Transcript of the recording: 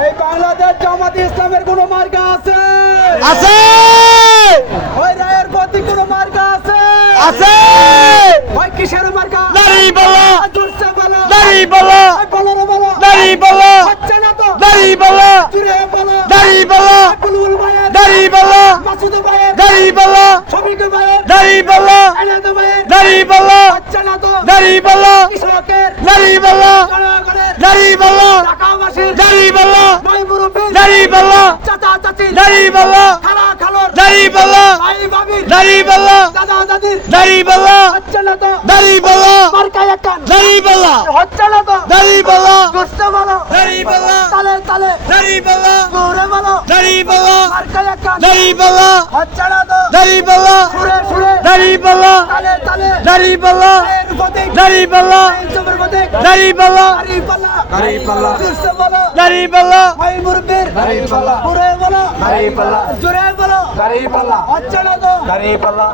এই বাংলাদেশ জামাতে ইসলামের কোন মার্কা আছে? আছে ওই রায়ের প্রতি কোন মার্কা আছে? আছে ওই কিসের মার্কা? দাড়ি বলো জোরসে বলো। দাড়ি বলো ওই বলো রে বলো। দাড়ি বলো হচ্ছে না তো। দাড়ি বলো জুড়ে বলো। দাড়ি বলো বুলবুল ভাইয়ের, দাড়ি বলো মাসুদ ভাইয়ের, দাড়ি বলো শফিক ভাইয়ের, দাড়ি বলো এনাদ ভাইয়ের, দাড়ি বলো হচ্ছে না তো। দাড়ি বলো কৃষকের, দাড়ি বলো জনগণের, দাড়ি বলো ঢাকাবাসীর, দাড়ি বলো ভাই মুরব্বীর, দাড়ি বলো চাচা চাচির, দাড়ি বলো খালা খালুর, দাড়ি বলো ভাই ভাবির, দাড়ি বলো দাদা দাদির, দাড়ি বলো হচ্ছে না তো। দাড়ি বলো মার্কা একটা, দাড়ি বলো হচ্ছে না তো। দাড়ি বলো জোরসে বলো। দাড়ি বলো তালে তালে, দাড়ি বলো জোরে বলো। দাড়ি বলো মার্কা একটা, দাড়ি বলো হচ্ছে না তো। দাড়ি বলো সুরে সুরে, দাড়ি বলো তালে তালে, দাড়ি বলো এর প্রতীক, দাড়ি বলো ইনসাফের প্রতীক, দাড়ি বলো দাঁড়িপাল্লা, দাঁড়িপাল্লা। জোরসে বলো। দাড়ি বলো ভাই মুরব্বীর, দাঁড়িপাল্লা। জোরে বলো। দাঁড়িপাল্লা। জোরে বলো। দাড়িপাল্লা হচ্ছে না তো। দাড়িপাল্লা